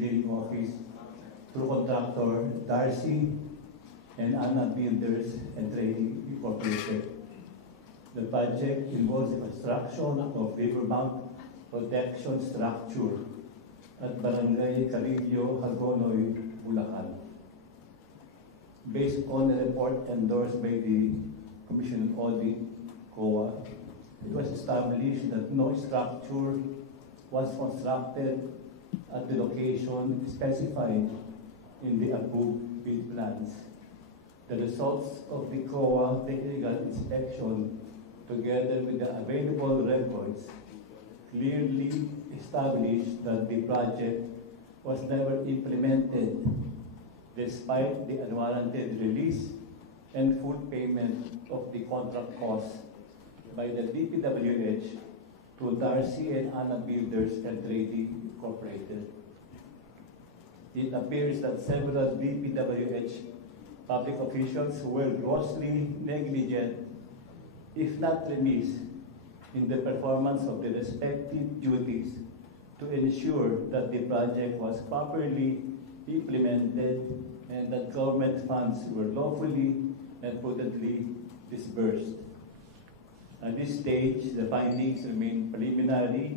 Engineering Office through contractor Darcy and Anna Builders and Trading Incorporated. The project involves the construction of riverbank protection structure at Barangay Carillo, Hagonoy, Bulacan. Based on the report endorsed by the Commission on Audit, COA, it was established that no structure was constructed at the location specified in the approved bid plans. The results of the COA technical inspection, together with the available records, clearly established that the project was never implemented despite the unwarranted release and full payment of the contract costs by the DPWH to Darcy and Anna Builders and Trading Incorporated. It appears that several DPWH public officials were grossly negligent, if not remiss, in the performance of the respective duties to ensure that the project was properly implemented and that government funds were lawfully and prudently disbursed. At this stage, the findings remain preliminary.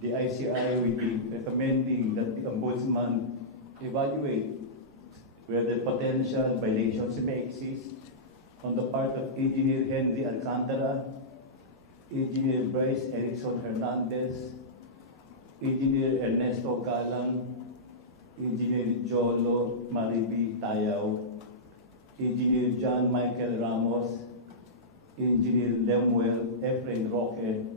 The ICI will be recommending that the Ombudsman evaluate whether potential violations may exist on the part of Engineer Henry Alcantara, Engineer Bryce Erickson Hernandez, Engineer Ernesto Galang, Engineer Jolo Maribi Tayao, Engineer John Michael Ramos, Engineer Lemuel Efrain Roque,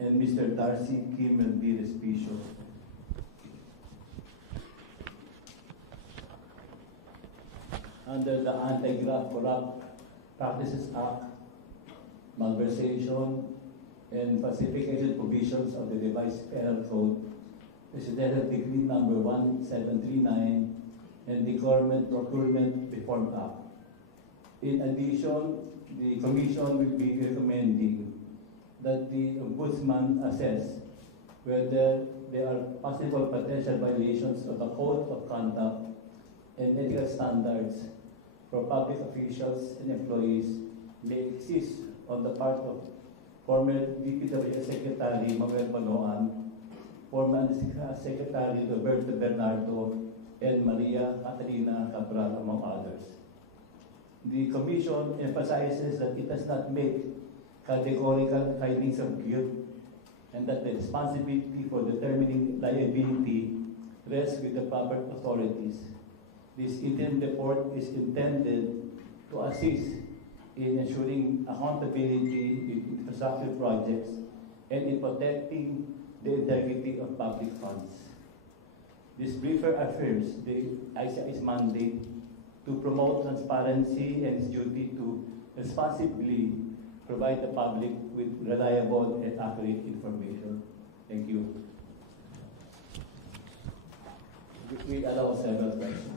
and Mr. Darcy Kimmel B. Respicio. Under the Anti-Graft Corrupt Practices Act, malversation and falsification provisions of the revised penal code, Presidential Decree number 1739, and the Government Procurement Reform Act. In addition, the Commission will be recommending that the Ombudsman assess whether there are possible potential violations of the Code of Conduct and ethical standards for public officials and employees may exist on the part of former DPWH Secretary Manuel Paloan, former Secretary Roberto Bernardo, and Maria Catalina Cabral, among others. The Commission emphasizes that it does not make categorical findings of guilt and that the responsibility for determining liability rests with the proper authorities. This interim report is intended to assist in ensuring accountability in infrastructure projects and in protecting the integrity of public funds. This briefer affirms the ICI's mandate to promote transparency and its duty to responsibly provide the public with reliable and accurate information. Thank you. We allow several questions.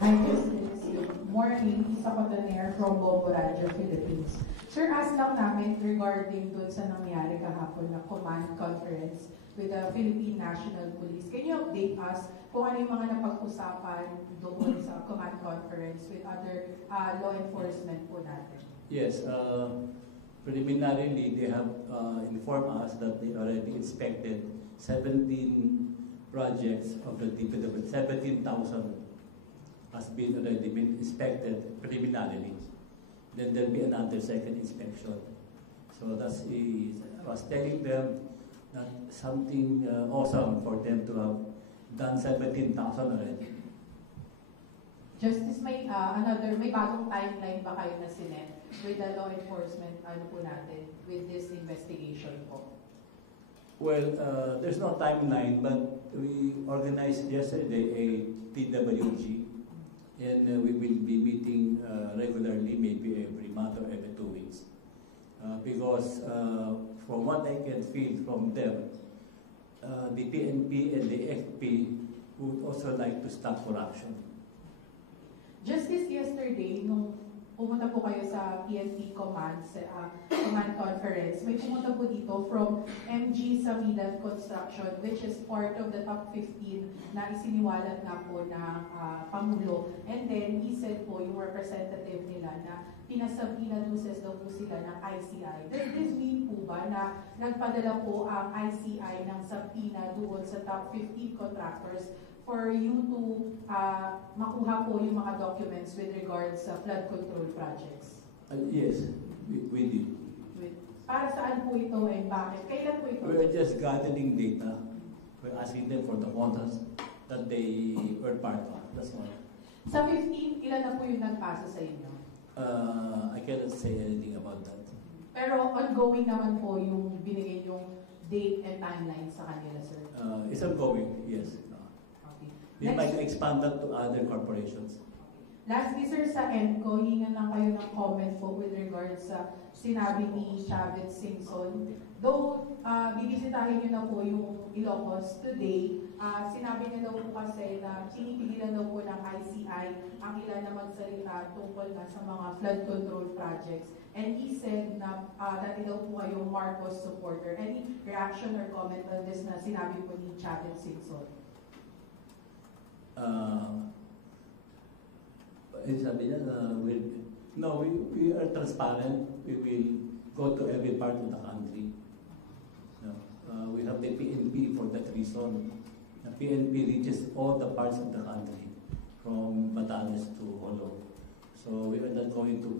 Hi, Good morning, Isa Cotoner from Bombo Radio, Philippines. Sir, ask lang namin regarding dun sa nangyari kahapon na command conference with the Philippine National Police. Can you update us kung ano yung mga napag-usapan doon sa command conference with other law enforcement po natin? Yes, preliminarily they have informed us that they already inspected 17 projects of the DPW, 17,000 has already been inspected preliminarily. Then there'll be another second inspection. So that's I was telling them that something awesome for them to have done 17,000 already. Justice, may bagong timeline ba kayo na sinet with the law enforcement po natin with this investigation po? Well, there's no timeline, but we organized yesterday a TWG. And we will be meeting regularly, maybe every month or every 2 weeks. Because from what I can feel from them, the PNP and the FP would also like to stop corruption. Justice, yesterday, nung pumunta po kayo sa PNP Command Conference, may pumunta po dito from MG Samidan Construction, which is part of the top 15 na isiniwalat nga po ng Pangulo. And then, he said po, yung representative nila na pinasabiladuces daw po sila ng ICI. Does this mean po ba na nagpadala po ang ICI ng sabina doon sa top 15 contractors for you to makuha po yung mga documents with regards sa flood control projects? Yes, we did. Para saan po ito and bakit? Kailan po ito? We're just gathering data. We're asking them for the contracts that they were part of. That's all. Sa 15, ilan na po yung nagpasa sa inyo? I cannot say anything about that. Pero ongoing naman po yung binigay yung date and timeline sa kanila, sir? It's ongoing, yes. Okay. We might expand that to other corporations. Lastly, sir, sa ENCO, hingan lang kayo ng comment po with regards sa sinabi ni Chavez Singson. Though, bibisitahin niyo na po yung Ilocos today, sinabi niya daw po kasi na pinipigilan daw po ng ICI ang ilan na magsalita tungkol na sa mga flood control projects. And he said na dati daw po kayong Marcos supporter. Any reaction or comment on this na sinabi po ni Chavez Singson? Sabi niya na we are transparent. We will go to every part of the country. We have the PNP for that reason. The PNP reaches all the parts of the country, from Batanes to Holo. So we are not going to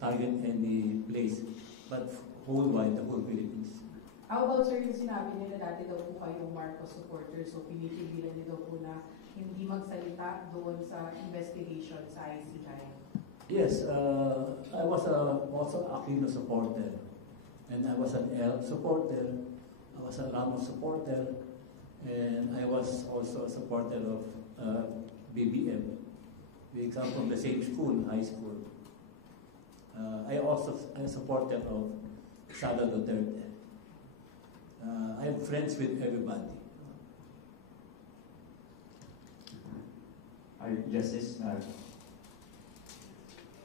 target any place, but whole-wide, the whole Philippines. How about, sir, yung sinabi nila dati daw po kayong Marcos supporters, so pinipigilan niyo daw po na hindi magsalita doon sa investigation sa ICI? Yes, I was also Aquino supporter, and I was an El supporter, I was a Ramos supporter, and I was also a supporter of BBM. We come from the same school, high school. I also am a supporter of Sara Duterte. I am friends with everybody. Justice,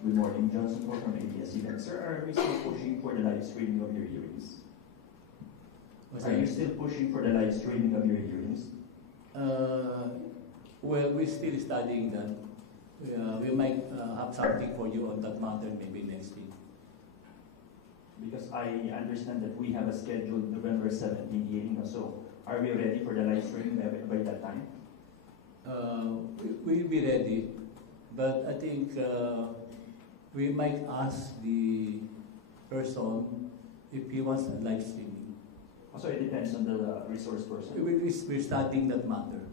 good morning. Johnson po from ABS-CBN. Sir, are we still pushing for the live streaming of your hearings? Are you still pushing for the live streaming of your hearings? Well, we're still studying that. We might have something for you on that matter maybe next week. Because I understand that we have a scheduled November 17 hearing. So, are we ready for the live streaming by that time? We'll be ready, but I think we might ask the person if he wants a live streaming. So it depends on the resource person. We're studying that matter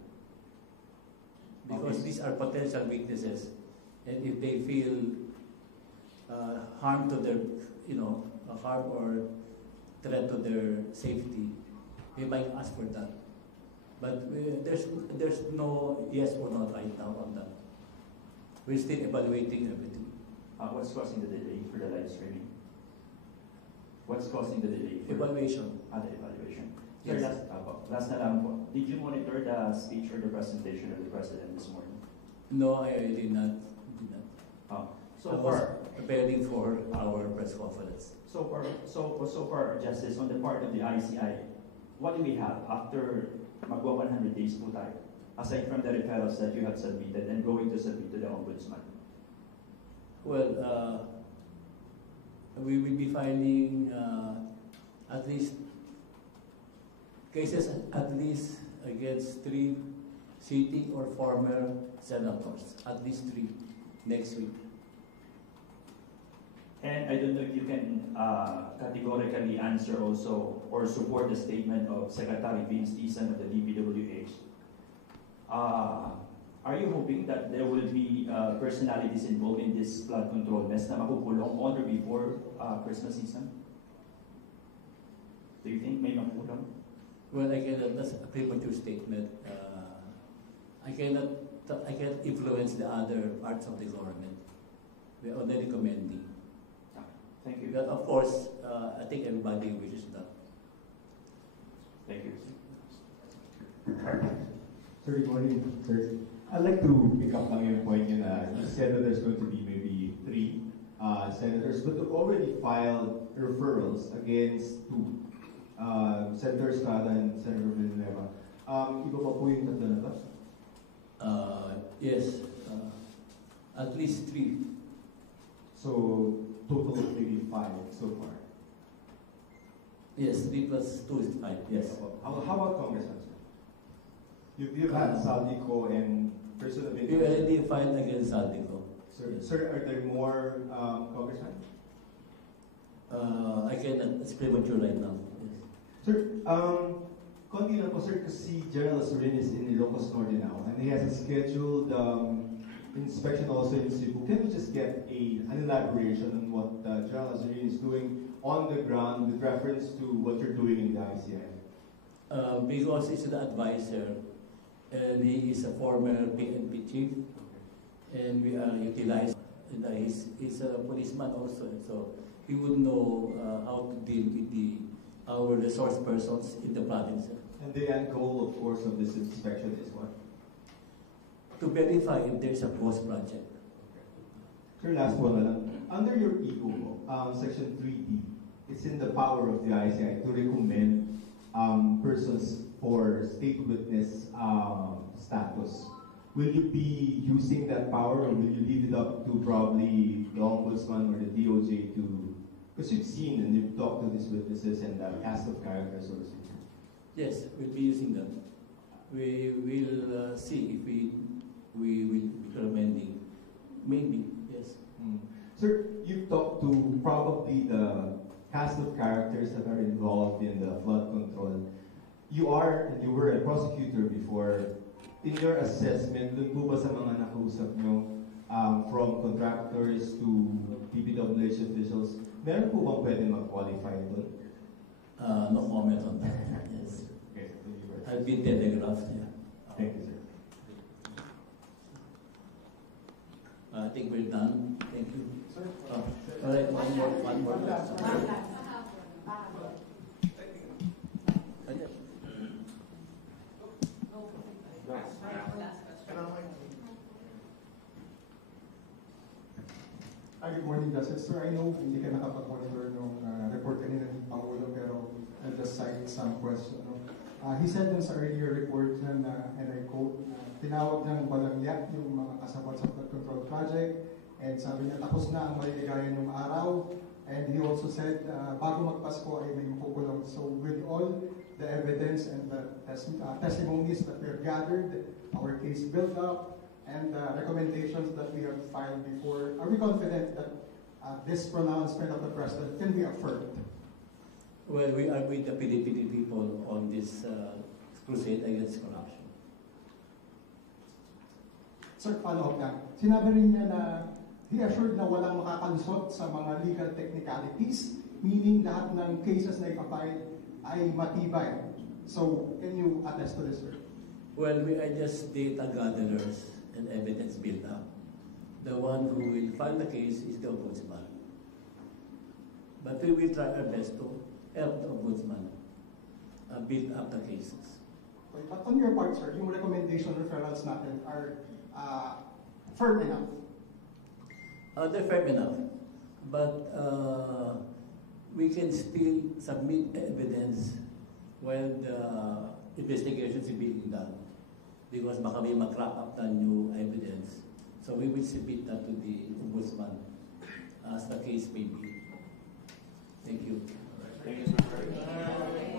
because Okay. these are potential weaknesses, and if they feel harm to their, harm or threat to their safety, we might ask for that. But there's no yes or no right now on that. We're still evaluating everything. What's causing the delay for the live streaming? What's causing the delay? Evaluation. The evaluation. Yes. Sir, last na lang po. Did you monitor the speech or the presentation of the President this morning? No, I did not. So I was far, preparing for our press conference. so far, Justice, on the part of the ICI, what do we have after magwa 100 days po tayo? Aside from the referrals that you have submitted and going to submit to the Ombudsman. Well, we will be filing at least cases at least against 3 sitting or former senators, at least 3 next week. And I don't know if you can categorically answer also or support the statement of Secretary Vince Tizan of the DPWH. Are you hoping that there will be personalities involved in this flood control mess na makukulong on or before Christmas season? Do you think may makukulong? Well, that's a premature statement. I cannot influence the other parts of the government. We are only recommending. Thank you. But of course, I think everybody wishes that. Thank you. Sir, good morning, sir. I'd like to pick up on your point you said that there's going to be maybe 3 senators, but have already filed referrals against two, Senator Estrada and Senator Villanueva. Iba pa po yung tatlo na ba? Yes, at least 3. So, total of maybe 5 so far. Yes, 3 plus 2 is 5, yes. How about Congressman, sir? You've had Saldico and person of We interest. already filed against Saldico. Sir, are there more congressmen? I cannot, it's premature right now. Yes. Sir, konti lang po sir, kasi General Azurin is in Ilocos Norte now, and he has a scheduled inspection also in Cebu. Can we just get an elaboration on what General Azurin is doing on the ground with reference to what you're doing in the ICI? Because he's the advisor, and he is a former PNP chief, and we are utilized. He's a policeman also, so he would know how to deal with our resource persons in the province. And the end goal, of course, of this inspection is what? To verify if there's a ghost project. Sir, last one na lang. Under your EO, Section 3D, it's in the power of the ICI to recommend persons for state witness status. Will you be using that power, or will you leave it up to probably the Ombudsman or the DOJ to, because you've seen and you've talked to these witnesses and the cast of characters, so to speak. Yes, we'll be using them. We will see if we will be recommending. Maybe, yes. Sir, you've talked to probably the cast of characters that are involved in the flood control. You are, and you were a prosecutor before. In your assessment, dun po ba sa mga nakausap nyo, from contractors to PPWH officials, meron po bang pwede mag-qualify dun? No comment on that. Yes. Okay, thank you very much. I've been telegraphed, yeah. Thank you, sir. I think we're done. Thank you. Sir? All right, one more. Good morning, Justice. Sir, I know hindi ka nakapag-monitor ng report kanina ni Pangulo, pero I'll just cite some question. No? He said dun sa earlier report na, and I quote, tinawag niyang balangyak yung mga kasabot sa flood control project, and sabi niya tapos na ang maliligaya ng araw, and he also said bago magpasko ay may makukulong. So with all the evidence and the testimonies that we have gathered, our case built up, and the recommendations that we have filed before, are we confident that this pronouncement of the President can be affirmed? Well, we are with the Filipino people on this crusade against corruption. Sir, follow up lang. Sinabi rin niya na he assured na walang makakalusot sa mga legal technicalities, meaning lahat ng cases na ipapile ay matibay. So, can you attest to this, sir? Well, we are just data gatherers and evidence build up. The one who will file the case is the Ombudsman. But we will try our best to help the Ombudsman build up the cases. Okay, but on your part, sir, yung recommendation referrals natin are firm enough? They're firm enough. But we can still submit evidence while the investigation is being done. Because baka may mag-crack up na new evidence. So we will submit that to the Ombudsman as the case may be. Thank you. Thank you, sir.